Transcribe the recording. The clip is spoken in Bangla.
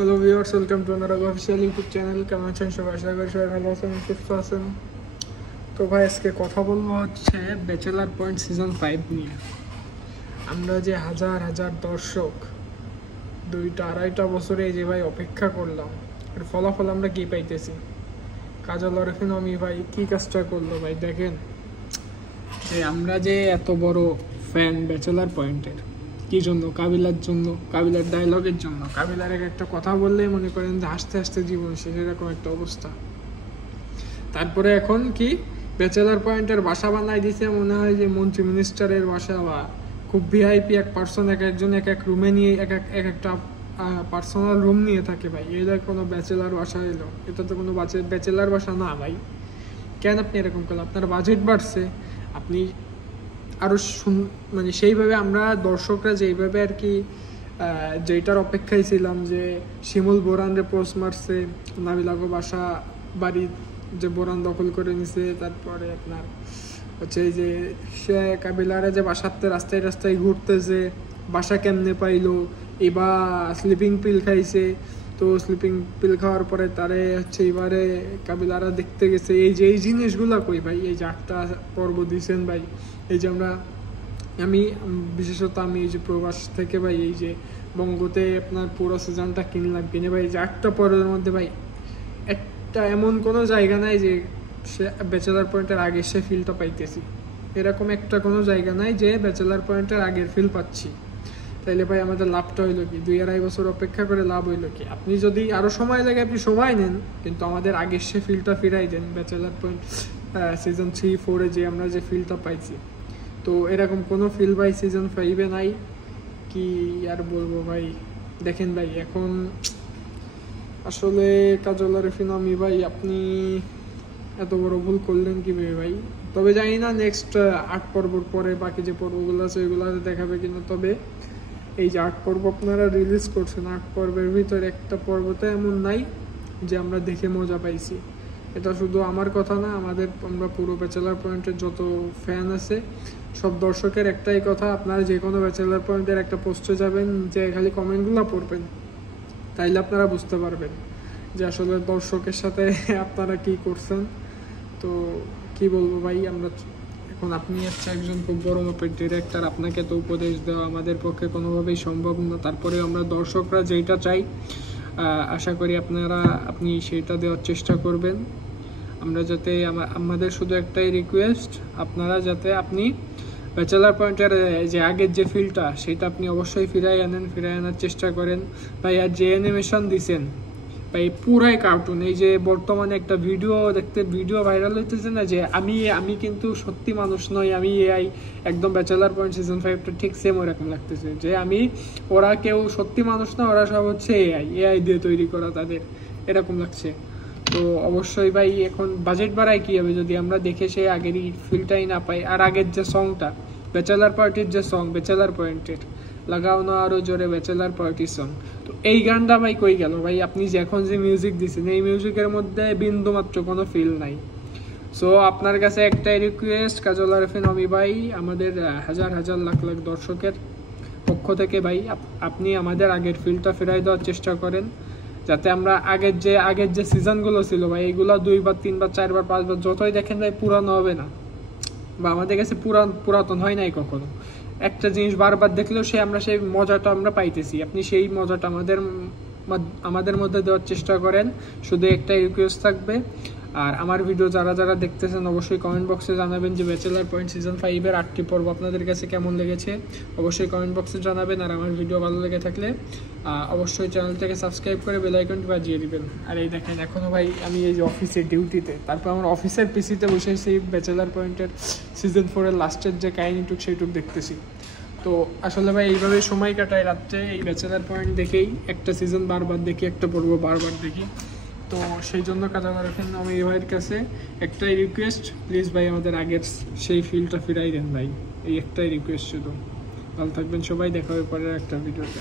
Hello viewers, welcome to another official YouTube channel. কেমন আছেন সবাই? আশা করি সবাই ভালো আছেন, সুস্থ আছেন। তো ভাই আজকে কথা বলবো হচ্ছে ব্যাচেলার পয়েন্ট সিজন 5 নিয়ে। আমরা যে হাজার হাজার দর্শক 2-2.5 বছরে যে ভাই অপেক্ষা করলাম, এর ফলাফল আমরা কি পাইতেছি? কাজল আরফিন অমি ভাই কি কাজটা করলো ভাই দেখেন। যে আমরা যে এত বড় ফ্যান ব্যাচেলার পয়েন্টের, কি জন্য? কাবিলার জন্য, কাবিলার ডায়লগের জন্য। কাবিলার একটা কথা বললেই মনে করেন যে হাসতে হাসতে জীবন শেষ, এরকম একটা অবস্থা। তারপরে এখন কি ব্যাচেলার পয়েন্টের বাসা বানাই দিছে, মনে হয় যে মন্ত্রী মিনিস্টারের বাসা, বা খুব ভিআইপি এক পার্সন এক একজন এক এক রুমে নিয়ে এক একটা পার্সোনাল রুম নিয়ে থাকে ভাই। এটা কোনো ব্যাচেলার বাসা এলো? এটা তো কোনো ব্যাচেলার বাসা না ভাই। কেন আপনি এরকম করলেন? আপনার বাজেট বাড়ছে, আপনি আরও মানে সেইভাবে আমরা দর্শকরা যেইভাবে আর কি যেটার অপেক্ষায় ছিলাম, যে শিমুল বোরানরে পোস্ট মারছে, নাবিলাগো বাসা বাড়ি যে বোরান দখল করে নিছে, তারপরে আপনার হচ্ছে এই যে সে কাবিলারে যে বাসাতে রাস্তায় রাস্তায় ঘুরতেছে, বাসা কেমনে পাইলো, এবার স্লিপিং পিল খাইছে, তো স্লিপিং পিল খাওয়ার পরে তারে হচ্ছে এবারে কাবিলারা দেখতে গেছে। এই যে এই জিনিসগুলা কই ভাই? এই যে 8টা পর্ব দিয়েছেন ভাই। এই যে আমি বিশেষত আমি এই যে প্রবাস থেকে ভাই এই যে বঙ্গতে আপনার পুরো সিজনটা কিনলাম, কিনে ভাই যে 8টা পর্বের মধ্যে ভাই একটা এমন কোনো জায়গা নাই যে সে ব্যাচেলার পয়েন্টের আগে সে ফিলটা পাইতেছি। এরকম একটা কোনো জায়গা নাই যে ব্যাচেলার পয়েন্টের আগের ফিল পাচ্ছি। তাইলে ভাই আমাদের লাভটা হইলো কি? 2-2.5 বছর অপেক্ষা করে লাভ হইলো কি? আপনি যদি আরও সময় লাগে আপনি সময় নেন, কিন্তু আমাদের আগের সে ফিলটা ফিরাই দেন। ব্যাচেলার পয়েন্ট সিজন 3-4-এ যে আমরা যে ফিলটা পাইছি, তো এরকম কোনো ফিল ভাই সিজন 5-এ নাই। কি আর বলবো ভাই, দেখেন ভাই এখন আসলে কাজল আরফিন অমি ভাই আপনি এত বড় ভুল করলেন কিভাবে ভাই? তবে জানি না নেক্সট 8 পর্বর পরে বাকি যে পর্বগুলো আছে ওইগুলো দেখাবে কিনা। তবে এই যে 8 পর্ব আপনারা রিলিজ করছেন, 8 পর্বের ভিতরে একটা পর্বতে এমন নাই যে আমরা দেখে মজা পাইছি। এটা শুধু আমার কথা না, আমরা পুরো ব্যাচেলার পয়েন্টের যত ফ্যান আছে সব দর্শকের একটাই কথা। আপনারা যে কোনো ব্যাচেলার পয়েন্টের একটা পোস্টে যাবেন, যে খালি কমেন্টগুলো পড়বেন, তাইলে আপনারা বুঝতে পারবেন যে আসলে দর্শকের সাথে আপনারা কি করছেন। তো কি বলবো ভাই, আমরা এখন আপনি হচ্ছে একজন খুব বড় মাপের ডিরেক্টর, আপনাকে তো উপদেশ দেওয়া আমাদের পক্ষে কোনোভাবেই সম্ভব না। তারপরে আমরা দর্শকরা যেটা চাই আশা করি আপনি সেটা দেওয়ার চেষ্টা করবেন। আমরা যাতে আমাদের শুধু একটাই রিকোয়েস্ট, আপনারা যাতে আপনি ব্যাচেলার পয়েন্টের যে আগের যে ফিলটা সেটা আপনি অবশ্যই ফিরাই আনার চেষ্টা করেন ভাই। আর যে অ্যানিমেশন দিছেন ভাই পুরাই কার্টুন। এই যে বর্তমানে একটা ভিডিও ভাইরাল হইতেছে না, যে আমি কিন্তু সত্যি মানুষ নই, আমি এআই। একদম ব্যাচেলার পয়েন্ট সিজন 5টা ঠিক সেম ওরকম লাগতেছে, যে ওরা কেউ সত্যি মানুষ না, ওরা সব হচ্ছে এআই দিয়ে তৈরি করা তাদের, এরকম লাগছে। তো অবশ্যই ভাই এখন বাজেট বাড়ায় কি হবে যদি আমরা দেখে সেই আগেরই ফিলটাই না পাই। আর আগের যে সংটা ব্যাচেলার পার্টির যে সং, ব্যাচেলার পয়েন্টের লাগাও না আরো জোরে ব্যাচেলার পার্টি সং, তো এই গানটা ভাই কই গেল ভাই? আপনি যে এখন যে মিউজিক দিচ্ছেন, এই মিউজিকের মধ্যে বিন্দু মাত্র কোনো ফিল নাই। সো আপনার কাছে একটাই রিকোয়েস্ট, কাজল আরফিন অমি ভাই, আমাদের হাজার হাজার লাখ লাখ দর্শকের পক্ষ থেকে ভাই আপনি আমাদের আগের ফিলটা ফেরাই দেওয়ার চেষ্টা করেন, যাতে আমরা আগের যে সিজনগুলো ছিল ভাই, এইগুলো 2বার 3বার 4বার 5বার যতই দেখেন ভাই পুরানো হবে না, বা আমাদের কাছে পুরাতন হয় নাই কখনো। একটা জিনিস বারবার দেখলেও সেই মজাটা আমরা পাইতেছি। আপনি সেই মজাটা আমাদের মধ্যে দেওয়ার চেষ্টা করেন। শুধু একটাই রিকোয়েস্ট থাকবে। আর আমার ভিডিও যারা যারা দেখতেছেন অবশ্যই কমেন্ট বক্সে জানাবেন যে ব্যাচেলার পয়েন্ট সিজন 5-এর 8টি পর্ব আপনাদের কাছে কেমন লেগেছে, অবশ্যই কমেন্ট বক্সে জানাবেন। আর আমার ভিডিও ভালো লেগে থাকলে অবশ্যই চ্যানেলটাকে সাবস্ক্রাইব করে বেল আইকনটি বাজিয়ে দিবেন। আর এই দেখেন এখনও ভাই আমি এই যে অফিসে ডিউটিতে, তারপর আমার অফিসের পিসিতে বসে সেই ব্যাচেলার পয়েন্টের সিজন 4-এর লাস্টের যে কাহিনিটুক সেইটুক দেখতেছি। তো আসলে ভাই এইভাবে সময় কাটায় রাত্রে এই ব্যাচেলার পয়েন্ট দেখেই, একটা সিজন বারবার দেখি, একটা পর্ব বারবার দেখি। তো সেই জন্য কাজল আরফিন আমি এই ভাইয়ের কাছে একটাই রিকোয়েস্ট, প্লিজ ভাই আমাদের আগের সেই ফিলটা ফিরাই দেন ভাই, এই একটাই রিকোয়েস্ট শুধু। ভালো থাকবেন সবাই, দেখা হবে পরের একটা ভিডিওতে।